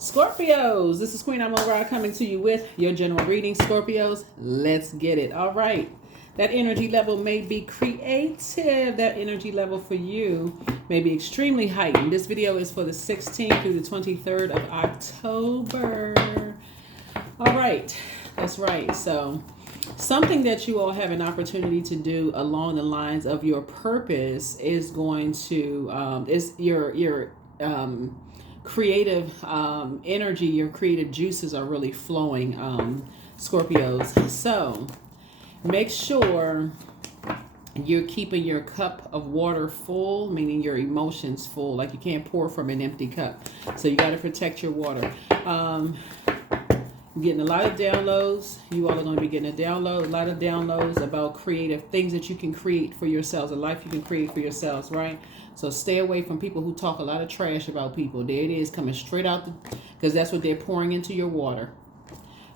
Scorpios, this is Queen Amun Ra coming to you with your general reading. Scorpios, let's get it. All right. That energy level may be creative. That energy level for you may be extremely heightened. This video is for the 16th through the 23rd of October. All right. That's right. So something that you all have an opportunity to do along the lines of your purpose is going to, is your creative energy, your creative juices are really flowing, Scorpios. So make sure you're keeping your cup of water full, meaning your emotions full. Like you can't pour from an empty cup. So you got to protect your water. I'm getting a lot of downloads. You all are going to be getting a lot of downloads about creative things that you can create for yourselves, a life you can create for yourselves, right? So stay away from people who talk a lot of trash about people. There it is, coming straight out, because that's what they're pouring into your water.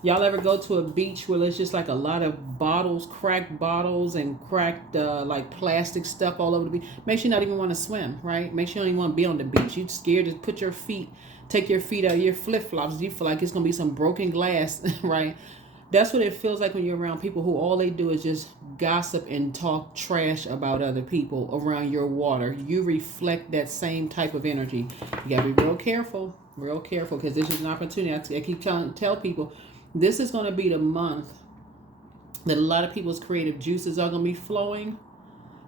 Y'all ever go to a beach where there's just like a lot of bottles, cracked bottles and cracked like plastic stuff all over the beach? Makes you not even want to swim, right? Makes you don't even want to be on the beach. You're scared to put your feet, take your feet out of your flip-flops. You feel like it's going to be some broken glass, right? That's what it feels like when you're around people who all they do is just gossip and talk trash about other people around your water. You reflect that same type of energy. You got to be real careful, because this is an opportunity. I keep tell people, this is going to be the month that a lot of people's creative juices are going to be flowing.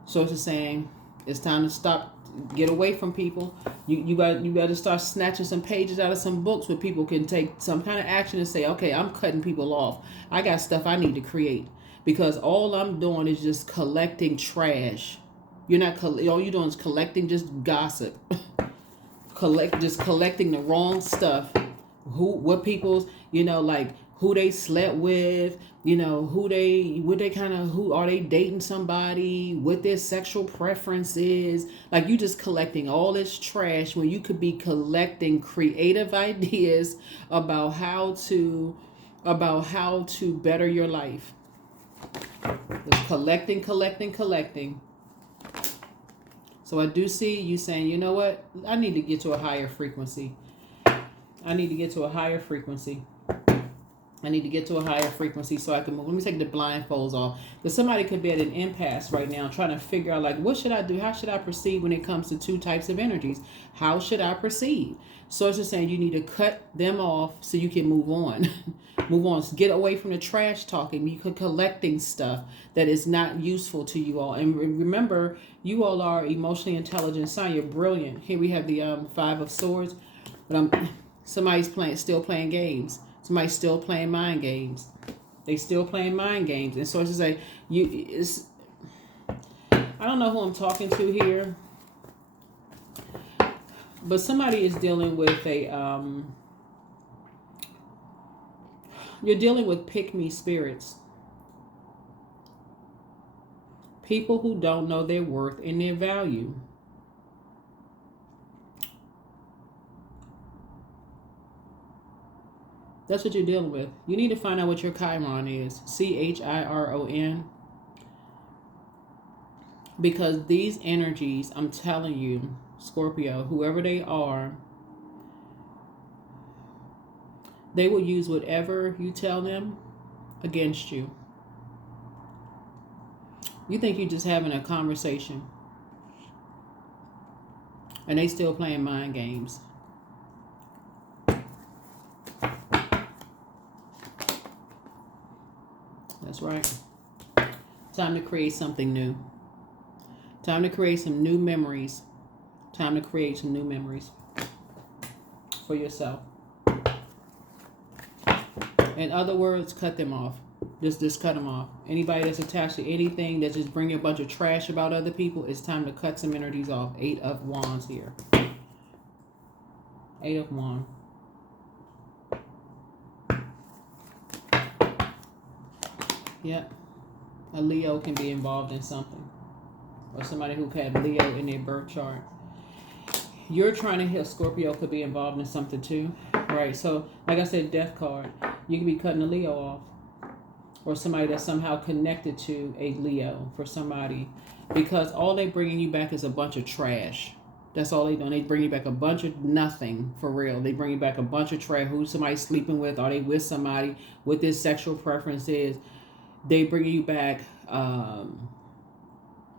So it's just saying it's time to stop, get away from people. You got to start snatching some pages out of some books where people can take some kind of action and say, okay, I'm cutting people off. I got stuff I need to create, because all I'm doing is just collecting trash. You're not, all you're doing is collecting just gossip. Collecting the wrong stuff. What people's, like who they slept with, who are they dating somebody, what their sexual preference is. Like you just collecting all this trash when you could be collecting creative ideas about how to better your life. Just collecting. So I do see you saying, you know what? I need to get to a higher frequency. I need to get to a higher frequency so I can move. Let me take the blindfolds off. Because somebody could be at an impasse right now trying to figure out, like, what should I do? How should I proceed when it comes to two types of energies? How should I proceed? So it's just saying you need to cut them off so you can move on. Move on. Get away from the trash talking. You could collecting stuff that is not useful to you all. And remember, you all are emotionally intelligent sign. You're brilliant. Here we have the Five of Swords. But somebody's still playing games. Somebody's still playing mind games. They still playing mind games. And so it's just like, I don't know who I'm talking to here, but somebody is dealing with you're dealing with pick-me spirits. People who don't know their worth and their value. That's what you're dealing with. You need to find out what your Chiron is. Chiron. Because these energies, I'm telling you, Scorpio, whoever they are, they will use whatever you tell them against you. You think you're just having a conversation, and they still playing mind games. That's right. Time to create something new. Time to create some new memories. Time to create some new memories for yourself. In other words, cut them off. Just cut them off. Anybody that's attached to anything that's just bringing a bunch of trash about other people, it's time to cut some energies off. 8 of Wands here. 8 of Wands. Yep. A Leo can be involved in something. Or somebody who had Leo in their birth chart. You're trying to hit Scorpio could be involved in something too. Right. So, like I said, death card. You could be cutting a Leo off. Or somebody that's somehow connected to a Leo for somebody. Because all they bringing you back is a bunch of trash. That's all they doing. They bring you back a bunch of nothing, for real. They bring you back a bunch of trash. Who somebody's sleeping with? Are they with somebody? What their sexual preference is? They bring you back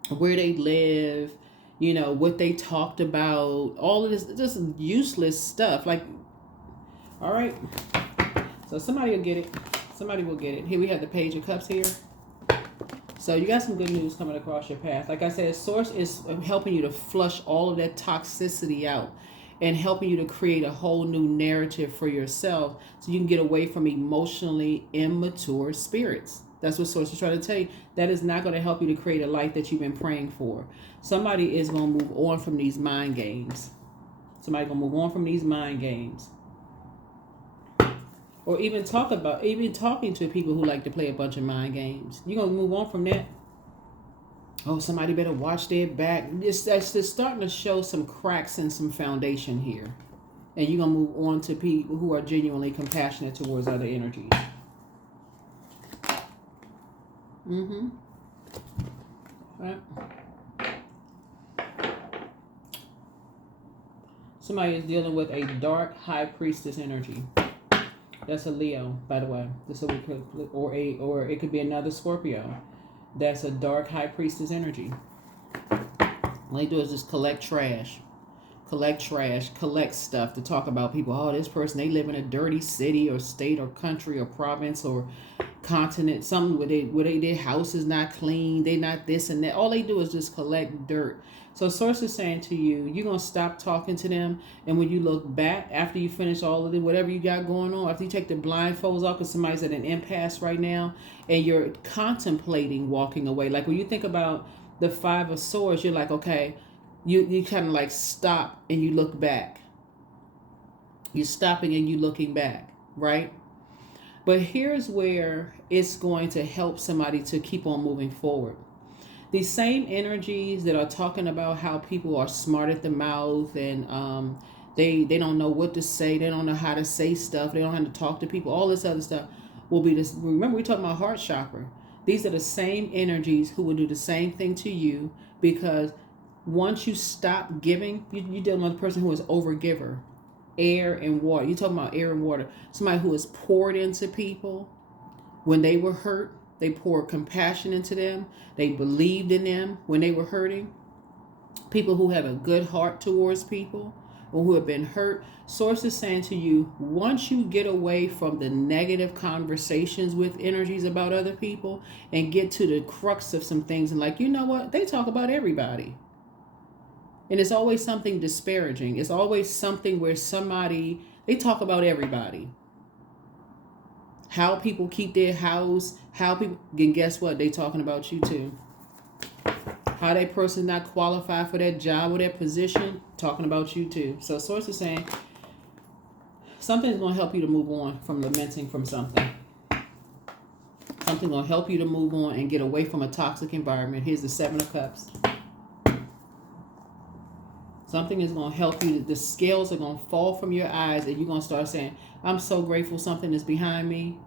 where they live, you know, what they talked about, all of this just useless stuff. Like, all right. So somebody will get it. Somebody will get it. Here we have the Page of Cups here. So you got some good news coming across your path. Like I said, Source is helping you to flush all of that toxicity out and helping you to create a whole new narrative for yourself so you can get away from emotionally immature spirits. That's what Source is trying to tell you. That is not going to help you to create a life that you've been praying for. Somebody is going to move on from these mind games. Somebody going to move on from these mind games. Or even talking to people who like to play a bunch of mind games. You're going to move on from that. Oh, somebody better watch their back. That's just starting to show some cracks in some foundation here. And you're going to move on to people who are genuinely compassionate towards other energies. Right. Somebody is dealing with a dark high priestess energy. That's a Leo, by the way. Or it could be another Scorpio. That's a dark high priestess energy. All they do is just collect trash, collect stuff to talk about people. Oh, this person, they live in a dirty city or state or country or province or continent, something where their house is not clean, they not this and that. All they do is just collect dirt. So Source is saying to you, you're going to stop talking to them, and when you look back, after you finish all of it, whatever you got going on, after you take the blindfolds off because somebody's at an impasse right now, and you're contemplating walking away. Like when you think about the Five of Swords, you're like, okay, you kind of like stop and you look back. You're stopping and you looking back, right? But here's where it's going to help somebody to keep on moving forward. These same energies that are talking about how people are smart at the mouth and they don't know what to say, they don't know how to say stuff, they don't know how to talk to people, all this other stuff will be this. Remember, we're talking about heart chakra. These are the same energies who will do the same thing to you, because once you stop giving, you're dealing with a person who is overgiver. Air and water. You're talking about air and water. Somebody who has poured into people when they were hurt. They poured compassion into them. They believed in them when they were hurting. People who have a good heart towards people or who have been hurt. Source is saying to you, once you get away from the negative conversations with energies about other people and get to the crux of some things and like, you know what? They talk about everybody. And it's always something disparaging. It's always something where they talk about everybody. How people keep their house, and guess what? They talking about you too. How that person's not qualified for that job or that position, talking about you too. So Source is saying something's going to help you to move on from lamenting from something. Something's going to help you to move on and get away from a toxic environment. Here's the Seven of Cups. Something is going to help you. The scales are going to fall from your eyes and you're going to start saying, I'm so grateful something is behind me.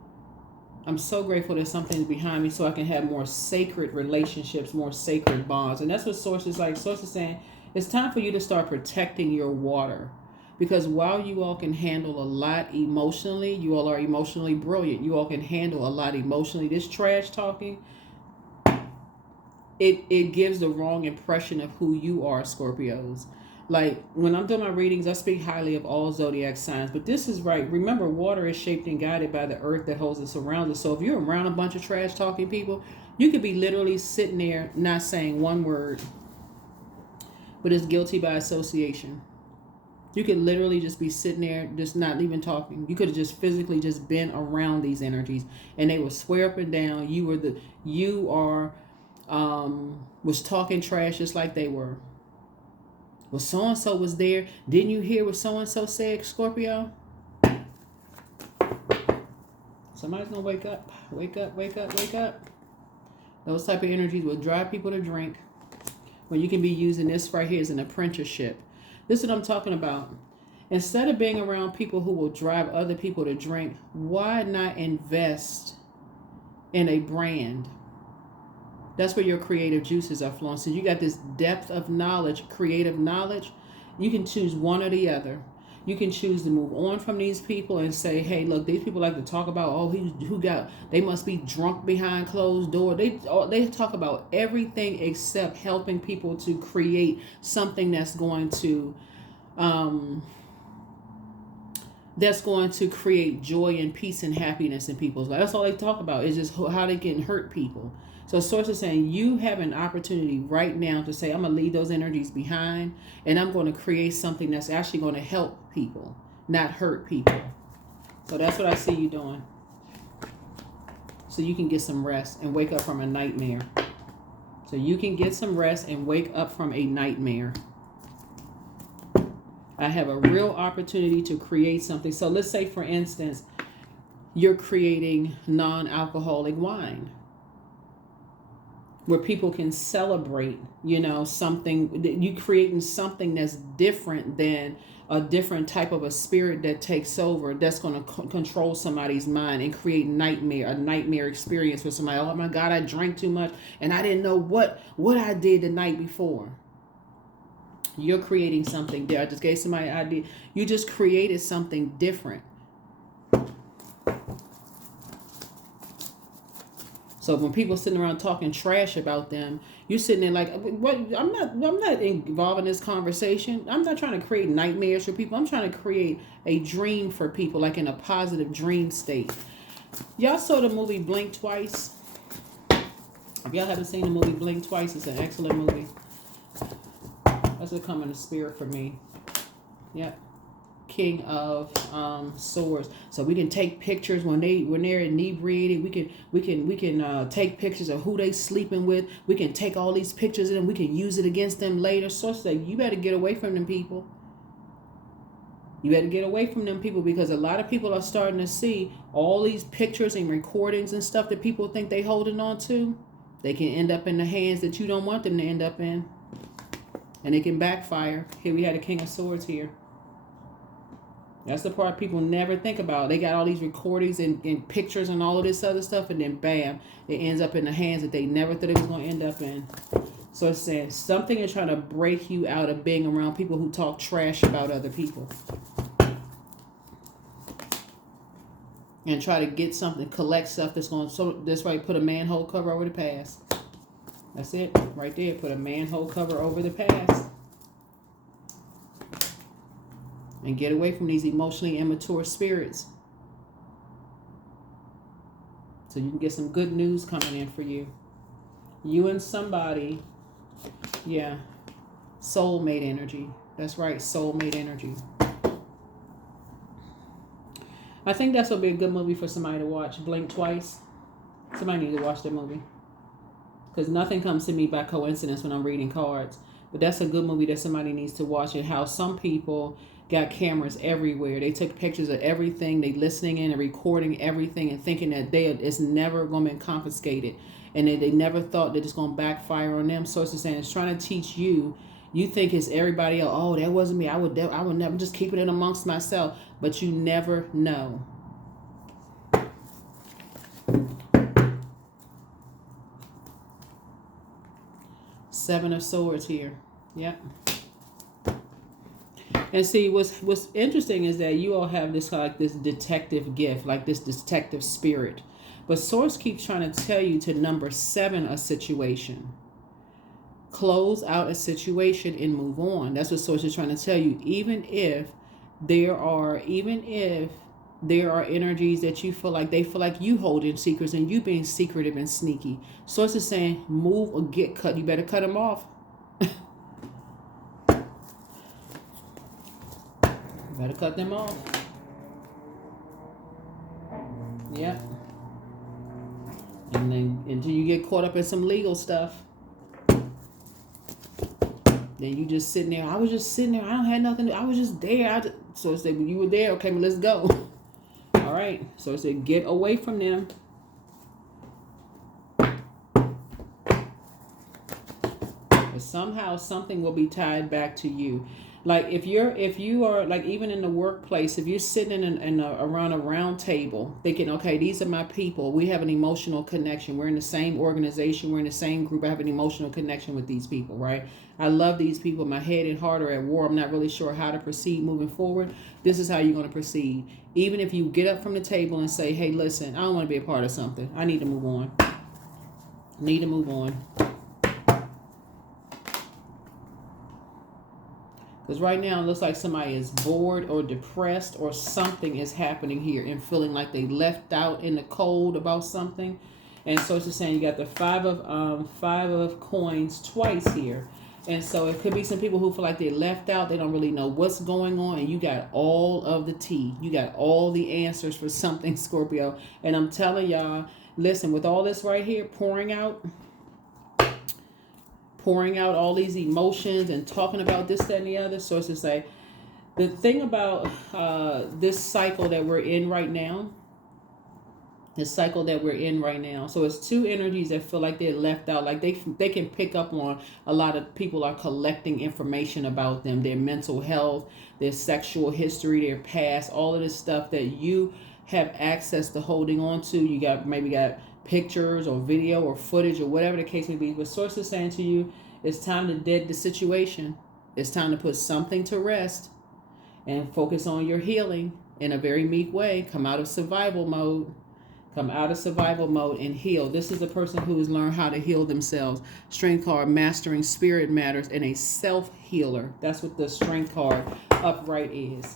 I'm so grateful that something is behind me so I can have more sacred relationships, more sacred bonds. And that's what Source is like. Source is saying, it's time for you to start protecting your water. Because while you all can handle a lot emotionally, you all are emotionally brilliant. You all can handle a lot emotionally. This trash talking, it gives the wrong impression of who you are, Scorpios. Like, when I'm doing my readings, I speak highly of all zodiac signs. But this is right. Remember, water is shaped and guided by the earth that holds and surrounds us. So if you're around a bunch of trash talking people, you could be literally sitting there not saying one word. But it's guilty by association. You could literally just be sitting there, just not even talking. You could have just physically just been around these energies. And they would swear up and down. Was talking trash just like they were. Well, so-and-so was there. Didn't you hear what so-and-so said, Scorpio? Somebody's going to wake up. Wake up, wake up, wake up. Those type of energies will drive people to drink. When you can be using this right here as an apprenticeship. This is what I'm talking about. Instead of being around people who will drive other people to drink, why not invest in a brand? That's where your creative juices are flowing. So you got this depth of knowledge, creative knowledge. You can choose one or the other. You can choose to move on from these people and say, hey, look, these people like to talk about, oh, they must be drunk behind closed doors. They talk about everything except helping people to create something that's going to create joy and peace and happiness in people's lives. That's all they talk about, is just how they can hurt people. So Source is saying you have an opportunity right now to say, I'm going to leave those energies behind, and I'm going to create something that's actually going to help people, not hurt people. So that's what I see you doing. So you can get some rest and wake up from a nightmare. So you can get some rest and wake up from a nightmare. I have a real opportunity to create something. So let's say, for instance, you're creating non-alcoholic wine, where people can celebrate, something, you creating something that's different than a different type of a spirit that takes over, that's going to control somebody's mind and create a nightmare experience for somebody. Oh my God, I drank too much and I didn't know what I did the night before. You're creating something there. I just gave somebody an idea. You just created something different. So when people sitting around talking trash about them, you're sitting there like, what? I'm not involved in this conversation. I'm not trying to create nightmares for people. I'm trying to create a dream for people, like in a positive dream state. Y'all saw the movie Blink Twice? If y'all haven't seen the movie Blink Twice, it's an excellent movie. That's what come in the spirit for me. Yep. King of Swords. So we can take pictures when they're inebriated. We can take pictures of who they sleeping with. We can take all these pictures and we can use it against them later. So say you better get away from them people. You better get away from them people, because a lot of people are starting to see all these pictures and recordings and stuff that people think they holding on to. They can end up in the hands that you don't want them to end up in. And it can backfire. Here we had a King of Swords here. That's the part people never think about. They got all these recordings and pictures and all of this other stuff, and then bam, it ends up in the hands that they never thought it was going to end up in. So it's saying something is trying to break you out of being around people who talk trash about other people. And try to get something, collect stuff that's going to, so that's right, put a manhole cover over the past. That's it, right there. Put a manhole cover over the past. And get away from these emotionally immature spirits. So you can get some good news coming in for you. You and somebody, yeah, soulmate energy. That's right, soulmate energy. I think that's will be a good movie for somebody to watch. Blink Twice. Somebody needs to watch that movie. Because nothing comes to me by coincidence when I'm reading cards. But that's a good movie that somebody needs to watch. And how some people got cameras everywhere. They took pictures of everything. They listening in and recording everything and thinking that it's never going to be confiscated. And they never thought that it's going to backfire on them. So it's saying it's trying to teach you. You think it's everybody else. Oh, that wasn't me. I would never, just keep it amongst myself. But you never know. Seven of Swords here. Yep. And see, what's interesting is that you all have this this detective gift, like this detective spirit. But Source keeps trying to tell you to number 7 a situation. Close out a situation and move on. That's what Source is trying to tell you. Even if there are energies that you feel like you holding secrets and you being secretive and sneaky. Source is saying move or get cut. You better cut them off. Better cut them off. Yep. And then until you get caught up in some legal stuff. Then you just sitting there. I was just sitting there. I don't have nothing. I was just there. So it's like, well, you were there. Okay, well, let's go. All right. So it said, get away from them. But somehow something will be tied back to you. Like if you are like, even in the workplace, if you're sitting around a round table thinking, okay, these are my people, we have an emotional connection, we're in the same organization, we're in the same group, I have an emotional connection with these people, right? I love these people, my head and heart are at war, I'm not really sure how to proceed moving forward. This is how you're going to proceed. Even if you get up from the table and say, hey, listen, I don't want to be a part of something, I need to move on. Need to move on. Because right now it looks like somebody is bored or depressed, or something is happening here and feeling like they left out in the cold about something. And so it's just saying you got the five of coins twice here. And so it could be some people who feel like they left out. They don't really know what's going on. And you got all of the tea. You got all the answers for something, Scorpio. And I'm telling y'all, listen, with all this right here pouring out all these emotions and talking about this, that, and the other. So it's to say, the thing about this cycle that we're in right now, so it's two energies that feel like they're left out, like they can pick up on a lot of people are collecting information about them, their mental health, their sexual history, their past, all of this stuff that you have access to holding on to. You maybe got pictures or video or footage or whatever the case may be. But source is saying to you, it's time to dead the situation. It's time to put something to rest and focus on your healing in a very meek way. Come out of survival mode. And heal. This is a person who has learned how to heal themselves. Strength card, mastering spirit matters, and a self-healer. That's what the strength card upright is.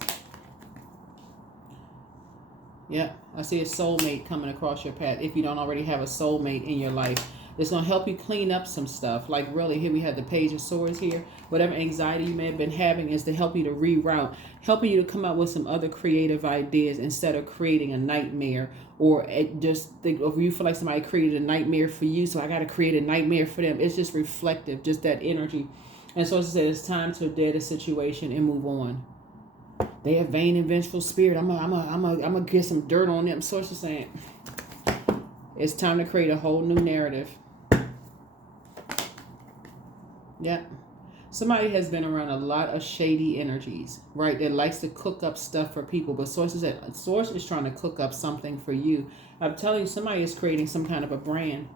Yeah, I see a soulmate coming across your path. If you don't already have a soulmate in your life, it's going to help you clean up some stuff. Like really, here we have the Page of Swords here. Whatever anxiety you may have been having is to help you to reroute, helping you to come up with some other creative ideas instead of creating a nightmare, or just think, if you feel like somebody created a nightmare for you, so I got to create a nightmare for them. It's just reflective, just that energy. And so as I said, it's time to dead a situation and move on. They have vain and vengeful spirit. I'm gonna get some dirt on them. So it's just saying, it's time to create a whole new narrative. Yeah. Somebody has been around a lot of shady energies, right? That likes to cook up stuff for people. But Source is trying to cook up something for you. I'm telling you, somebody is creating some kind of a brand.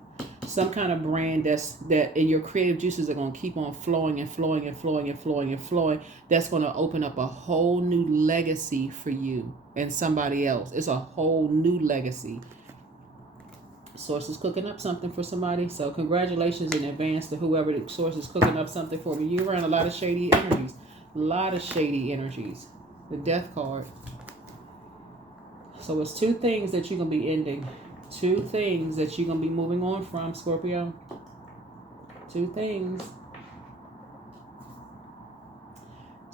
Some kind of brand that in your creative juices are going to keep on flowing and flowing and flowing and flowing and flowing. That's going to open up a whole new legacy for you and somebody else. It's a whole new legacy. Source is cooking up something for somebody. So congratulations in advance to whoever the Source is cooking up something for. You're around a lot of shady energies. A lot of shady energies. The Death card. So it's two things that you're going to be ending. Two things that you're going to be moving on from, Scorpio. Two things.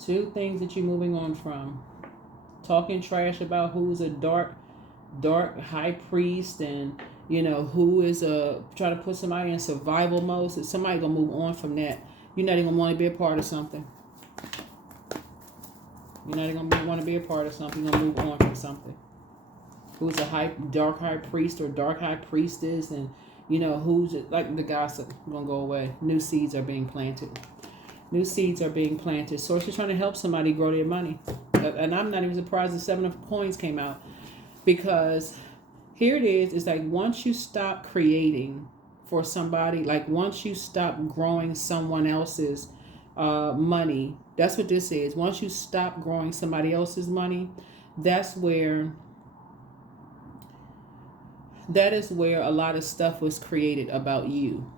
Two things that you're moving on from. Talking trash about who's a dark high priest, and you know who is trying to put somebody in survival mode. So somebody gonna move on from that. You're not even gonna want to be a part of something. You're not even gonna want to be a part of something. You're gonna move on from something. Who's a dark high priest or dark high priestess, and you know who's like the gossip gonna go away. New seeds are being planted. New seeds are being planted. Source is trying to help somebody grow their money, and I'm not even surprised the Seven of Coins came out, because here it is. It's like once you stop creating for somebody, like once you stop growing someone else's money, that's what this is. Once you stop growing somebody else's money, that is where a lot of stuff was created about you.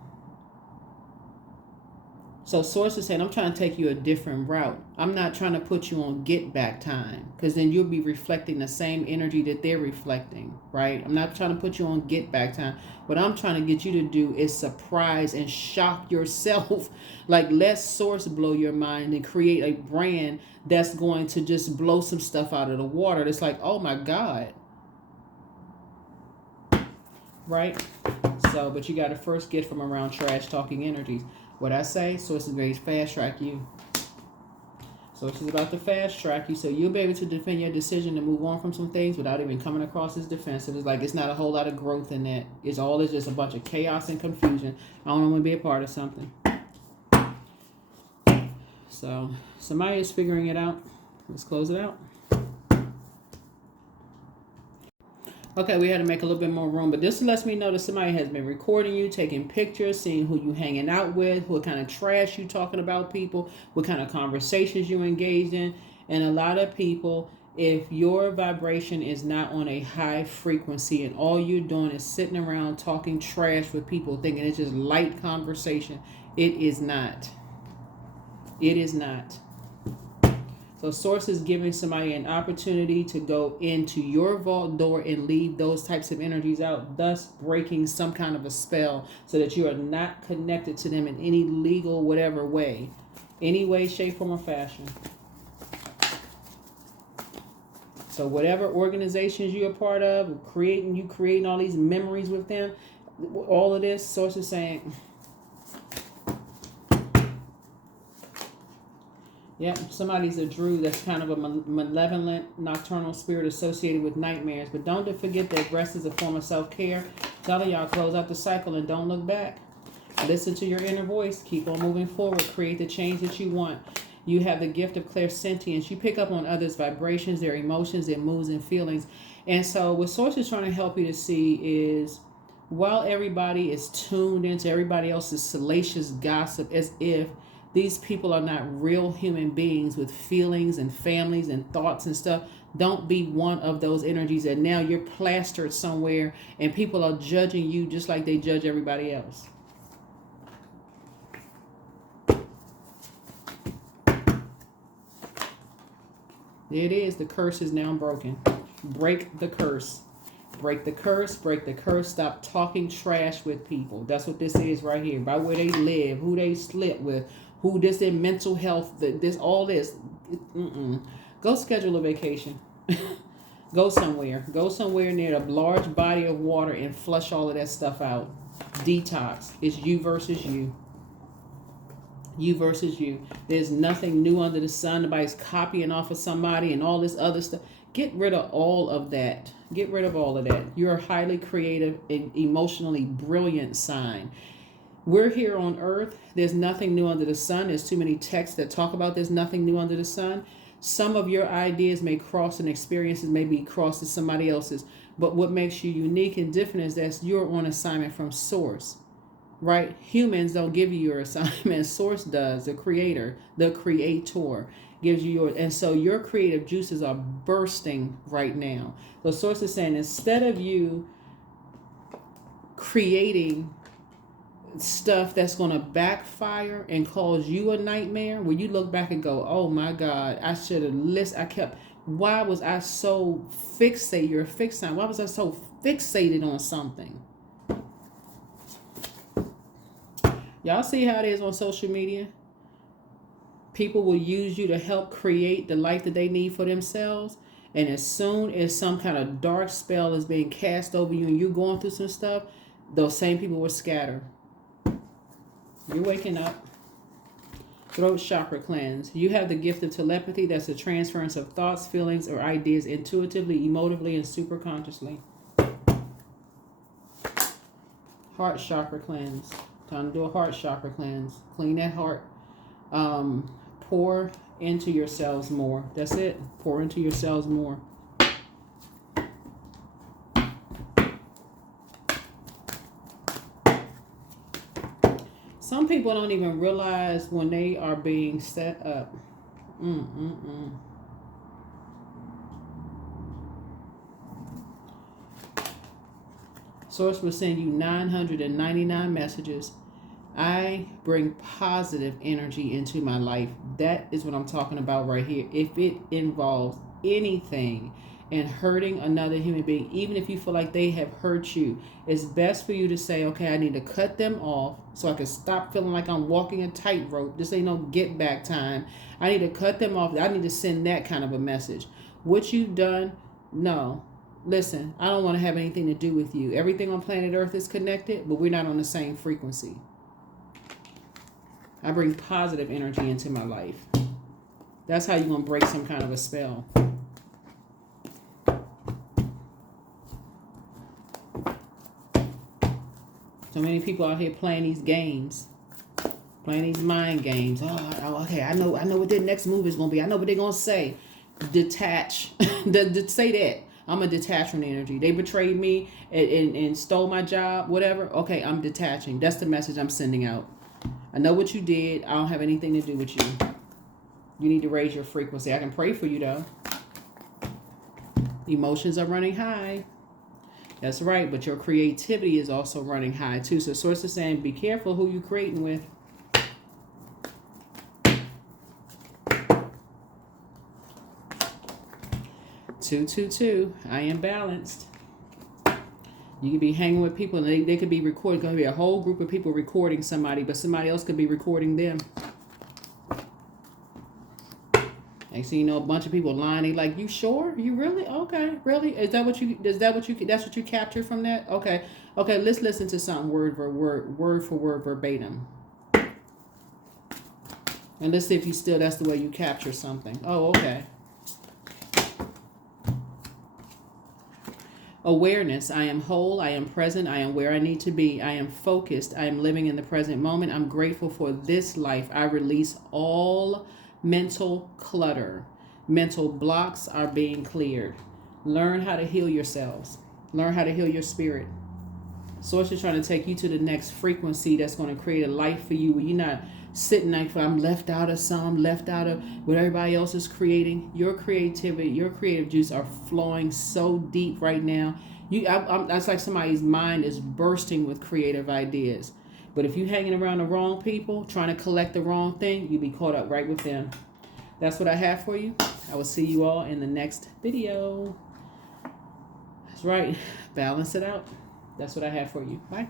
So Source is saying, I'm trying to take you a different route. I'm not trying to put you on get back time, because then you'll be reflecting the same energy that they're reflecting, right? I'm not trying to put you on get back time. What I'm trying to get you to do is surprise and shock yourself. Like, let Source blow your mind and create a brand that's going to just blow some stuff out of the water. It's like, oh my God. Right? So, but you got to first get from around trash talking energies. What I say, Source is ready to fast track you. Source is about to fast track you, so you'll be able to defend your decision to move on from some things without even coming across as defensive. It's like it's not a whole lot of growth in that. It's just a bunch of chaos and confusion. I don't want to be a part of something. So somebody is figuring it out. Let's close it out. Okay, we had to make a little bit more room, but this lets me know that somebody has been recording you, taking pictures, seeing who you hanging out with, what kind of trash you talking about people, what kind of conversations you engaged in. And a lot of people, if your vibration is not on a high frequency and all you're doing is sitting around talking trash with people thinking it's just light conversation, it is not. It is not. So Source is giving somebody an opportunity to go into your vault door and leave those types of energies out, thus breaking some kind of a spell so that you are not connected to them in any legal whatever way. Any way, shape, form, or fashion. So whatever organizations you're a part of, creating all these memories with them, all of this, Source is saying... Yep, somebody's a Drew that's kind of a malevolent, nocturnal spirit associated with nightmares. But don't forget that rest is a form of self-care. Telling y'all, close out the cycle and don't look back. Listen to your inner voice. Keep on moving forward. Create the change that you want. You have the gift of clairsentience. You pick up on others' vibrations, their emotions, their moods, and feelings. And so what Source is trying to help you to see is, while everybody is tuned into everybody else's salacious gossip as if these people are not real human beings with feelings and families and thoughts and stuff, don't be one of those energies. And now you're plastered somewhere and people are judging you just like they judge everybody else. There it is. The curse is now broken. Break the curse. Break the curse. Break the curse. Stop talking trash with people. That's what this is right here. About where they live, who they sleep with, who this in mental health, this, all this. Go schedule a vacation. Go somewhere. Go somewhere near a large body of water and flush all of that stuff out. Detox. It's you versus you. You versus you. There's nothing new under the sun. Nobody's copying off of somebody and all this other stuff. Get rid of all of that. Get rid of all of that. You're a highly creative and emotionally brilliant sign. We're here on Earth. There's nothing new under the sun. There's too many texts that talk about there's nothing new under the sun. Some of your ideas may cross and experiences may be crossed to somebody else's. But what makes you unique and different is that you're on assignment from Source. Right? Humans don't give you your assignment. Source does. The creator gives you yours. And so your creative juices are bursting right now. So Source is saying, instead of you creating stuff that's going to backfire and cause you a nightmare, where you look back and go, oh my God, I should have listened. Why was I so fixated? You're a fixed sign. Why was I so fixated on something? Y'all see how it is on social media? People will use you to help create the life that they need for themselves. And as soon as some kind of dark spell is being cast over you and you're going through some stuff, those same people will scatter. You're waking up. Throat chakra cleanse. You have the gift of telepathy. That's the transference of thoughts, feelings, or ideas intuitively, emotively, and superconsciously. Heart chakra cleanse. Time to do a heart chakra cleanse. Clean that heart. Pour into yourselves more. That's it. Pour into yourselves more. Some people don't even realize when they are being set up. Source will send you 999 messages. I bring positive energy into my life. That is what I'm talking about right here. If it involves anything and hurting another human being, even if you feel like they have hurt you, it's best for you to say, okay, I need to cut them off so I can stop feeling like I'm walking a tightrope. This ain't no get back time. I need to cut them off. I need to send that kind of a message. What you've done, no. Listen, I don't want to have anything to do with you. Everything on planet Earth is connected, but we're not on the same frequency. I bring positive energy into my life. That's how you're going to break some kind of a spell. So many people out here playing these games. Playing these mind games. Oh, okay. I know what their next move is gonna be. I know what they're gonna say. Detach. Say that. I'm a detach from the energy. They betrayed me and stole my job, whatever. Okay, I'm detaching. That's the message I'm sending out. I know what you did. I don't have anything to do with you. You need to raise your frequency. I can pray for you, though. Emotions are running high. That's right, but your creativity is also running high, too. So Source is saying, be careful who you're creating with. Two. I am balanced. You could be hanging with people and they could be recording. Could be a whole group of people recording somebody, but somebody else could be recording them. Next thing you know, a bunch of people lying. They like, you sure? You really? Okay, really? That's what you captured from that? Okay. Let's listen to something word for word verbatim. And let's see if that's the way you capture something. Oh, okay. Awareness. I am whole. I am present. I am where I need to be. I am focused. I am living in the present moment. I'm grateful for this life. I release all mental clutter. Mental blocks are being cleared. Learn how to heal yourselves. Learn how to heal your spirit. Source is trying to take you to the next frequency that's going to create a life for you where you're not sitting like, I'm left out of some, left out of what everybody else is creating. Your creativity, your creative juice are flowing so deep right now. That's like somebody's mind is bursting with creative ideas. But if you're hanging around the wrong people, trying to collect the wrong thing, you'll be caught up right with them. That's what I have for you. I will see you all in the next video. That's right. Balance it out. That's what I have for you. Bye.